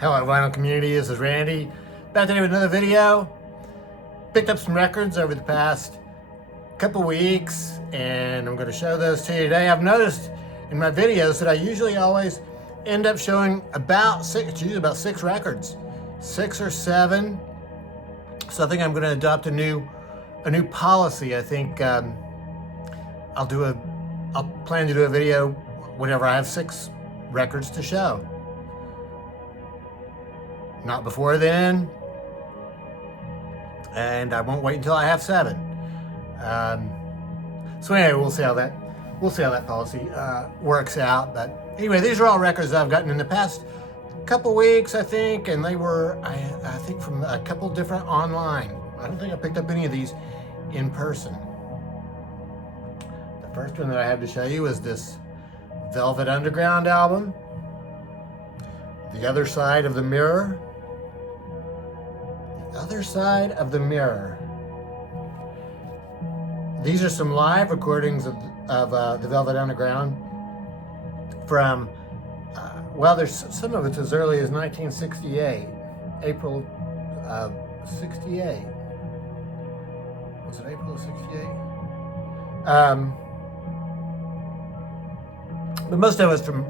Hello vinyl community, this is Randy. Back today with another video. Picked up some records over the past couple weeks and I'm going to show those to you today. I've noticed in my videos that I usually always end up showing about six records. 6 or 7. So I think I'm going to adopt a new policy. I think I'll plan to do a video whenever I have 6 records to show. Not before then, and I won't wait until I have 7. So anyway, we'll see how that policy works out. But anyway, these are all records I've gotten in the past couple weeks, I think, and they were I think from a couple different online. I don't think I picked up any of these in person. The first one that I have to show you is this Velvet Underground album, The Other Side of the Mirror. Other Side of the Mirror. These are some live recordings of the Velvet Underground from, well, there's some of it's as early as 1968, April of 68. Was it April of 68? But most of it's from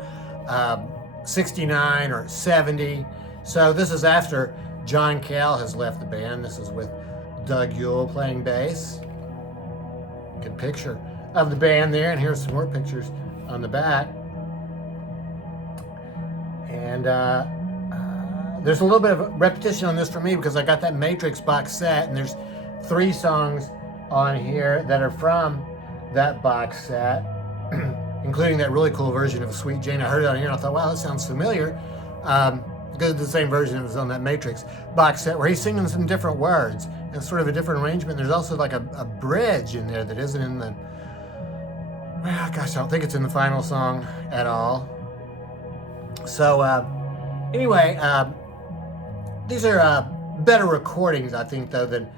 69 or 70. So this is after John Cale has left the band. This is with Doug Yule playing bass. Good picture of the band there, and here's some more pictures on the back. And there's a little bit of repetition on this for me because I got that Matrix box set, and there's 3 songs on here that are from that box set, including that really cool version of Sweet Jane. I heard it on here and I thought, wow, that sounds familiar. Because it's the same version that was on that Matrix box set where he's singing some different words and sort of a different arrangement. There's also like a bridge in there that isn't in the, well, gosh, I don't think it's in the final song at all. So anyway, these are better recordings, I think, though, than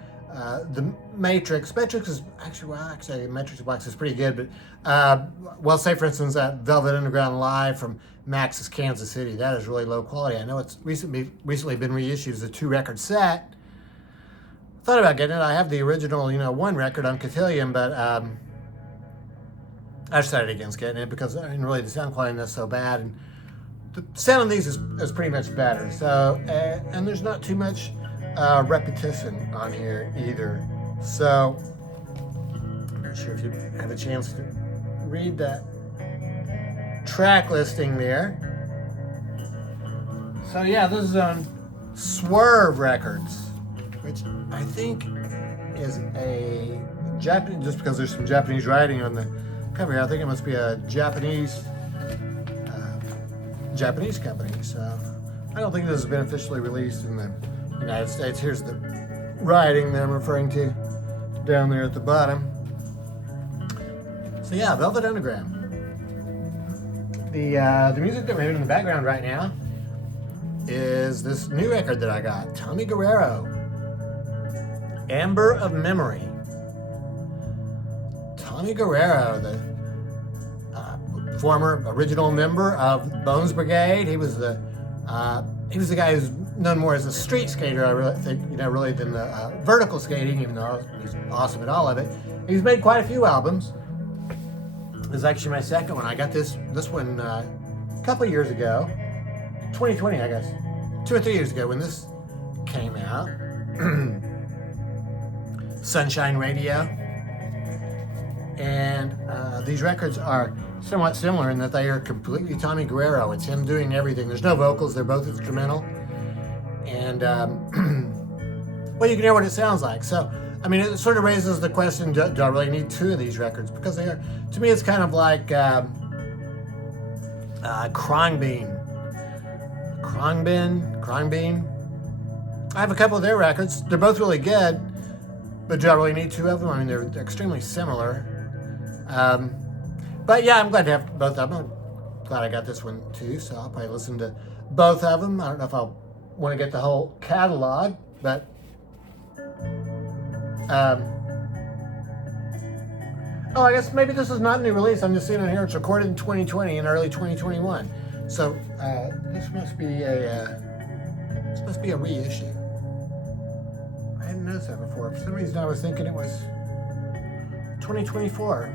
the Matrix. Matrix is actually, well, actually, Matrix box is pretty good, but well, say for instance that Velvet Underground Live from Max's Kansas City, that is really low quality. I know it's recently been reissued as a 2-record set. Thought about getting it. I have the original, 1 record on Cotillion, but I decided against getting it because I mean, really the sound quality is so bad, and the sound of these is pretty much better. So and there's not too much repetition on here either. So I'm not sure if you have a chance to read that track listing there. So yeah, this is on Swerve Records, which I think is a Japanese, just because there's some Japanese writing on the cover here, I think it must be a Japanese company. So I don't think this has been officially released in the United States. Here's the writing that I'm referring to down there at the bottom. So yeah, Velvet Underground. The music that we're hearing in the background right now is this new record that I got, Tommy Guerrero, Amber of Memory. Tommy Guerrero, the former original member of Bones Brigade. He was the guy who's known more as a street skater, I really think, really than the vertical skating, even though he's awesome at all of it. He's made quite a few albums. This is actually my second one. I got this one a couple years ago, 2020, I guess, 2 or 3 years ago when this came out. Sunshine Radio. And these records are somewhat similar in that they are completely Tommy Guerrero. It's him doing everything. There's no vocals. They're both instrumental. And, well, you can hear what it sounds like. So, I mean, it sort of raises the question, do I really need 2 of these records? Because they are, to me, it's kind of like Krongbean. I have a couple of their records. They're both really good, but do I really need 2 of them? I mean, they're extremely similar. But yeah, I'm glad to have both of them. I'm glad I got this one too, so I'll probably listen to both of them. I don't know if I'll want to get the whole catalog, but Oh, I guess maybe this is not a new release. I'm just seeing it here. It's recorded in 2020 and early 2021. So this must be a This must be a reissue. I hadn't noticed that before. For some reason, I was thinking it was 2024.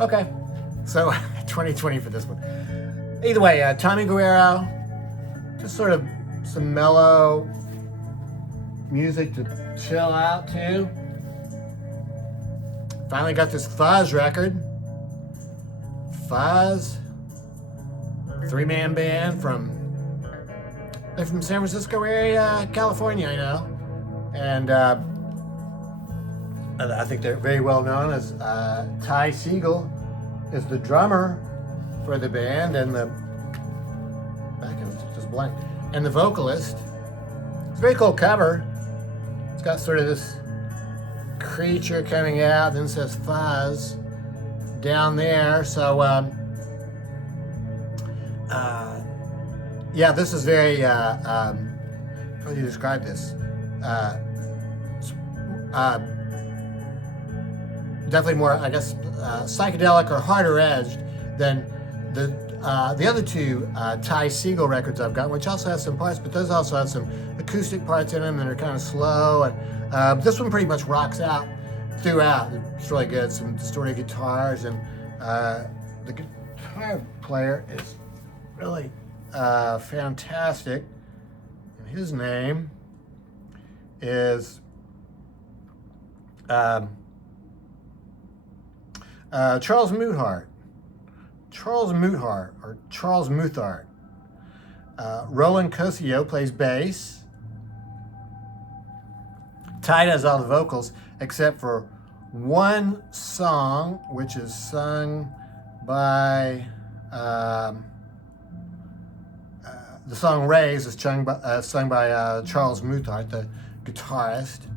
Okay, so 2020 for this one. Either way, Tommy Guerrero, just sort of some mellow music to chill out to. Finally got this Fuzz record. Fuzz, 3-man band they're from San Francisco area, California, I know. And I think they're very well known as Ty Segall is the drummer for the band, and the back end is just blank. And the vocalist. It's a very cool cover. It's got sort of this creature coming out, then it says Fuzz down there. So yeah, this is very how do you describe this? Definitely more, I guess, psychedelic or harder edged than the other two Ty Segall records I've got, which also has some parts, but those also have some acoustic parts in them that are kind of slow. And this one pretty much rocks out throughout. It's really good. Some distorted guitars, and the guitar player is really fantastic. And his name is Charles Muthart. Charles Muthart. Roland Cosio plays bass. Ty does all the vocals except for one song, which is sung by the song "Raise" is sung by Charles Muthart, the guitarist.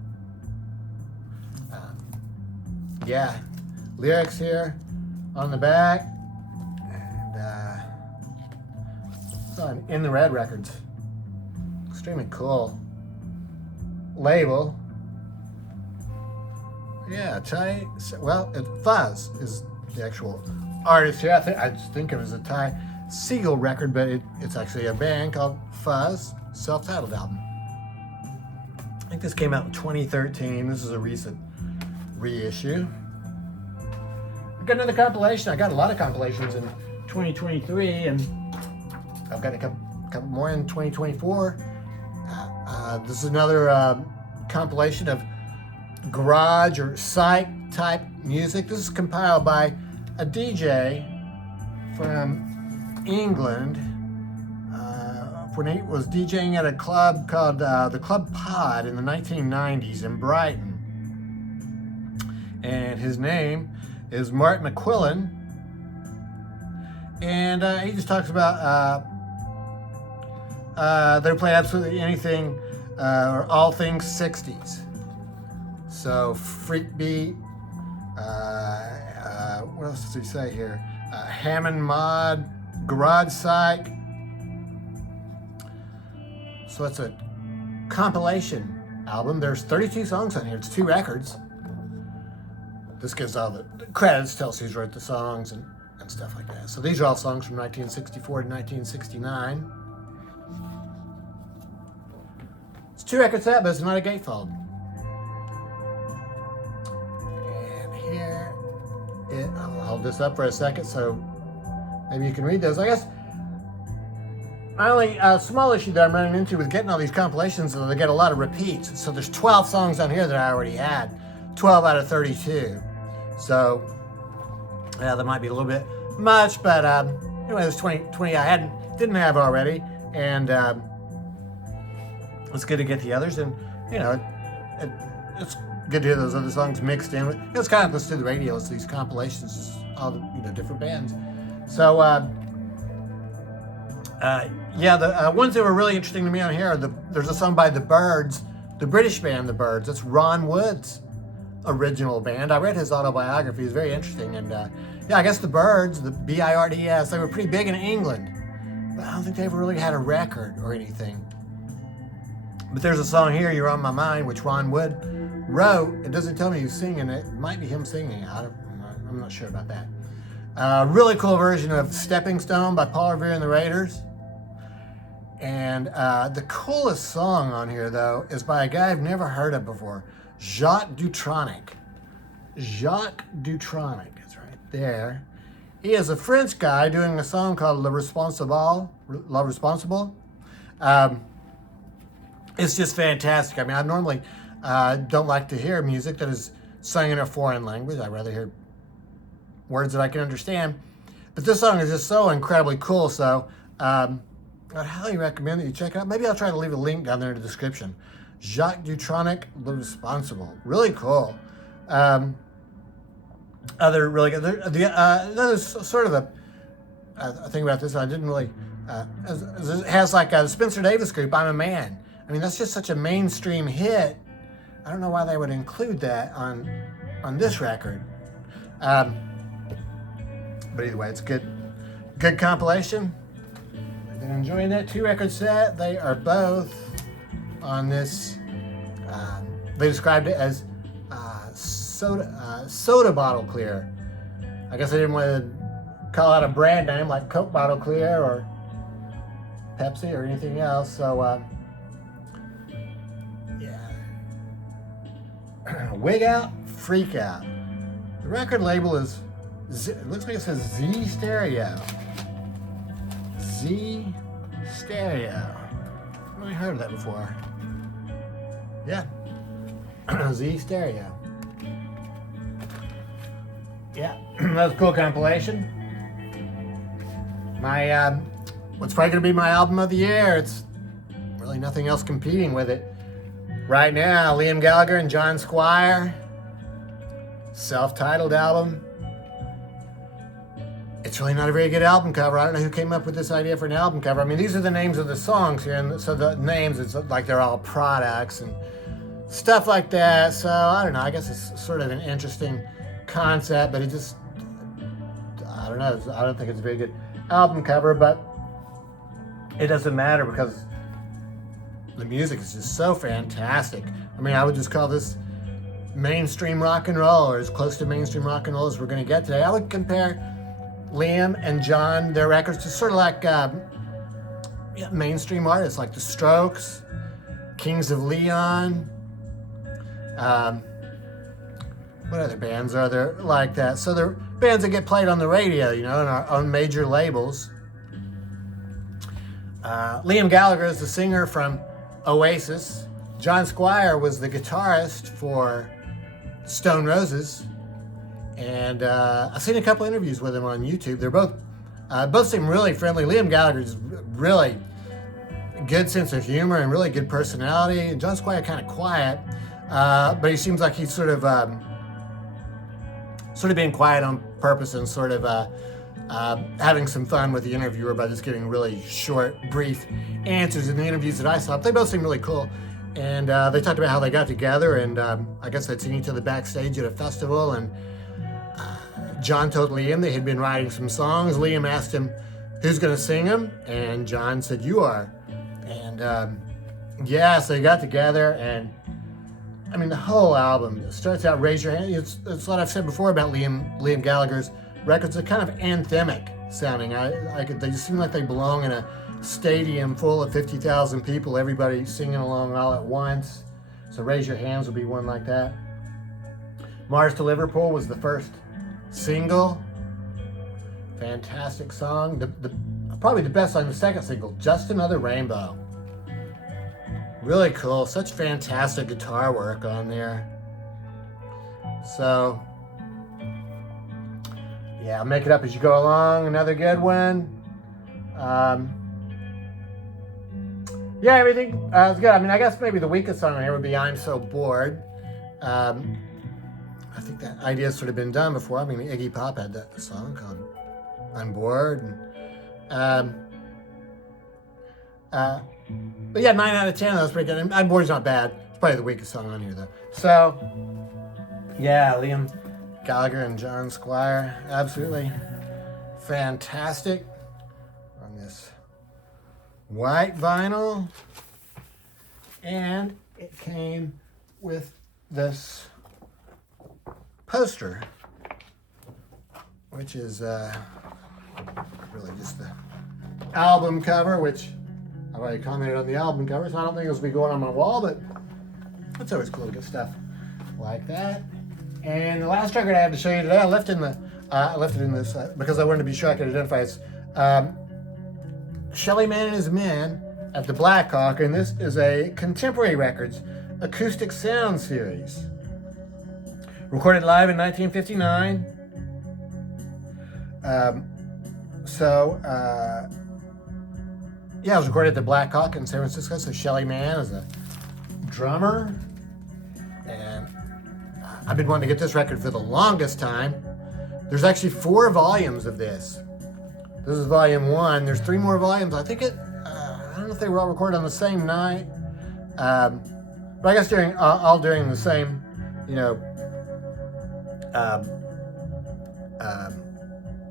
Yeah, lyrics here on the back, and it's on In the Red Records. Extremely cool label. Yeah, Ty. Well, Fuzz is the actual artist here. I just think of it as a Ty Segall record, but it's actually a band called Fuzz, self-titled album. I think this came out in 2013. This is a recent reissue. I got another compilation. I got a lot of compilations in 2023, and I've got a couple more in 2024. This is another compilation of garage or psych type music. This is compiled by a DJ from England when he was DJing at a club called the Club Pod in the 1990s in Brighton. And his name is Mark McQuillan. And he just talks about they play absolutely anything or all things 60s. So freakbeat, what else does he say here? Hammond mod, garage psych. So it's a compilation album. There's 32 songs on here. It's 2 records. This gives all the credits, tells who's wrote the songs and stuff like that. So these are all songs from 1964 to 1969. It's 2 record set, but it's not a gatefold. And here, I'll hold this up for a second so maybe you can read those. I guess my only small issue that I'm running into with getting all these compilations is that they get a lot of repeats. So there's 12 songs on here that I already had, 12 out of 32. So yeah, that might be a little bit much, but anyway, there's 20 I didn't have already, and it's good to get the others, and you know, it's good to hear those other songs mixed in. It's kind of goes through the radio. It's these compilations, it's all the different bands. So yeah, the ones that were really interesting to me on here are there's a song by the Byrds, the British band the Byrds. That's Ron Wood's original band. I read his autobiography. It's very interesting, and yeah, I guess the Byrds, the Birds, they were pretty big in England, but I don't think they ever really had a record or anything. But there's a song here, "You're on My Mind," which Ron Wood wrote. It doesn't tell me who's singing it. It might be him singing. I'm not sure about that. Really cool version of "Stepping Stone" by Paul Revere and the Raiders. And the coolest song on here, though, is by a guy I've never heard of before, Jacques Dutronic. Jacques Dutronic is right there. He is a French guy doing a song called Le Responsible. La Responsible. It's just fantastic. I mean, I normally don't like to hear music that is sung in a foreign language. I'd rather hear words that I can understand. But this song is just so incredibly cool. So I'd highly recommend that you check it out. Maybe I'll try to leave a link down there in the description. Jacques Dutronic, Le Responsible. Really cool. Other really good. Another sort of a thing about this, I didn't really. It has like the Spencer Davis group, I'm a Man. I mean, that's just such a mainstream hit. I don't know why they would include that on this record. But either way, it's good compilation. I've been enjoying that 2-record set. They are both on this. They described it as soda bottle clear. I guess I didn't want to call out a brand name like Coke Bottle Clear or Pepsi or anything else. So yeah. Wig Out, Freak Out. The record label is, it looks like it says Z Stereo. Z Stereo. I've never heard of that before. Yeah. Z Stereo. Yeah, that was a cool compilation. My, what's probably going to be my album of the year. It's really nothing else competing with it. Right now, Liam Gallagher and John Squire. Self-titled album. It's really not a very good album cover. I don't know who came up with this idea for an album cover. I mean, these are the names of the songs here, and so the names, it's like they're all products and stuff like that. So, I don't know. I guess it's sort of an interesting concept, but it just, I don't know. I don't think it's a very good album cover, but it doesn't matter because the music is just so fantastic. I mean, I would just call this mainstream rock and roll, or as close to mainstream rock and roll as we're going to get today. I would compare Liam and John, their records, to sort of like mainstream artists like The Strokes, Kings of Leon. What other bands are there like that? So they're bands that get played on the radio, you know, on major labels. Liam Gallagher is the singer from Oasis. John Squire was the guitarist for Stone Roses. And I've seen a couple interviews with him on YouTube. They're both seem really friendly. Liam Gallagher's really good sense of humor and really good personality. And John Squire kind of quiet, but he seems like he's sort of being quiet on purpose and sort of having some fun with the interviewer by just giving really short, brief answers in the interviews that I saw. They both seem really cool. And they talked about how they got together, and I guess they'd seen each other backstage at a festival, and John told Liam they had been writing some songs. Liam asked him who's going to sing them, and John said, "You are." And yeah, so they got together, and I mean, the whole album starts out, Raise Your Hand. It's what I've said before about Liam Gallagher's records. They're kind of anthemic sounding. They just seem like they belong in a stadium full of 50,000 people, everybody singing along all at once. So Raise Your Hands would be one like that. Mars to Liverpool was the first single. Fantastic song. Probably the best song, the second single, Just Another Rainbow. Really cool. Such fantastic guitar work on there. So, yeah, make it up as you go along. Another good one. Yeah, everything is good. I mean, I guess maybe the weakest song on here would be I'm So Bored. I think that idea's sort of been done before. I mean, Iggy Pop had that song called I'm Bored. But yeah, 9 out of 10, that was pretty good. And I'm Bored's not bad. It's probably the weakest song on here, though. So, yeah, Liam Gallagher and John Squire, absolutely fantastic on this white vinyl. And it came with this poster, which is really just the album cover, which I've already commented on the album cover, so I don't think this will be going on my wall, but it's always cool to get stuff like that. And the last record I have to show you today, I left it in this because I wanted to be sure I could identify it. Shelly, Manne and His Men at the Blackhawk, and this is a Contemporary Records acoustic sound series. Recorded live in 1959. Yeah, it was recorded at the Blackhawk in San Francisco. So Shelly Manne is a drummer, and I've been wanting to get this record for the longest time. There's actually 4 volumes of this. This is volume 1. There's 3 more volumes. I think I don't know if they were all recorded on the same night, but I guess all during the same,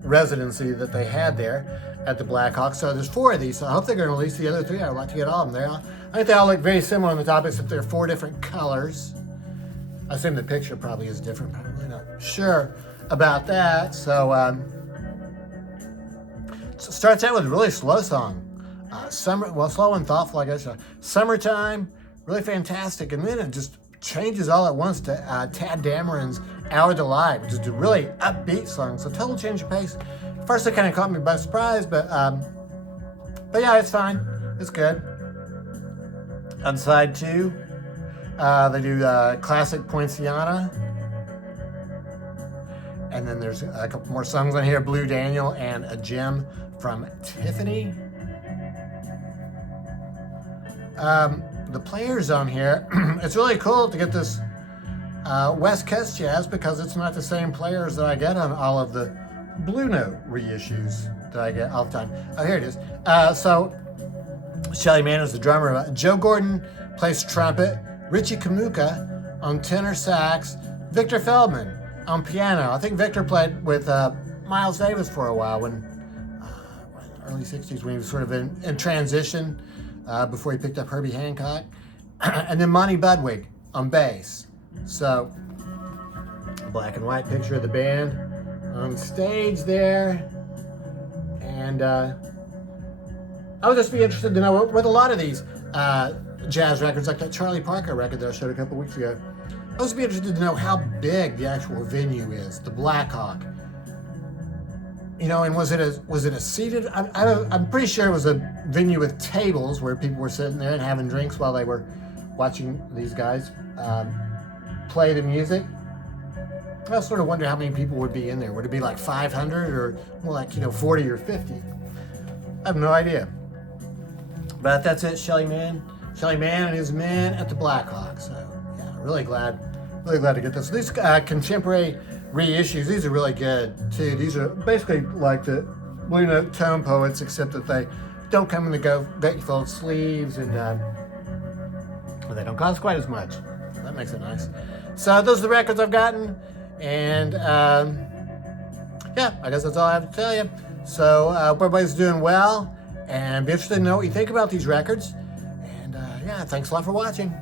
residency that they had there at the Blackhawk. So there's 4 of these. So I hope they're going to release the other 3. I'd like to get all of them there. I think they all look very similar on the top, except they're 4 different colors. I assume the picture probably is different. I'm really not sure about that. So it starts out with a really slow song. Slow and thoughtful, I guess. Summertime, really fantastic. And then it just changes all at once to Tad Dameron's Hour to Light, which is a really upbeat song. So total change of pace. First, it kind of caught me by surprise, but yeah, it's fine. It's good. On side 2, they do classic Poinciana. And then there's a couple more songs on here, Blue Daniel and A Gem from Tiffany. The players on here, it's really cool to get this West Coast jazz because it's not the same players that I get on all of the Blue Note reissues that I get all the time. Oh, here it is. So Shelly Manne is the drummer. Joe Gordon plays trumpet. Richie Kamuka on tenor sax. Victor Feldman on piano. I think Victor played with Miles Davis for a while when early 60s when he was sort of in transition before he picked up Herbie Hancock. And then Monty Budwig on bass. So, black and white picture of the band on stage there. And I would just be interested to know with a lot of these jazz records, like that Charlie Parker record that I showed a couple weeks ago, I would just be interested to know how big the actual venue is, the Blackhawk. And was it a seated? I'm pretty sure it was a venue with tables where people were sitting there and having drinks while they were watching these guys play the music. I sort of wonder how many people would be in there. Would it be like 500 or more like 40 or 50? I have no idea. But that's it, Shelly Manne and His Men at the Blackhawk. So yeah, really glad to get this. These contemporary reissues, these are really good too. These are basically like the Blue Note Tone Poets, except that they don't come in the gatefold sleeves and they don't cost quite as much. So that makes it nice. So those are the records I've gotten, and yeah, I guess that's all I have to tell you. So hope everybody's doing well, and be interested to know what you think about these records. And yeah, thanks a lot for watching.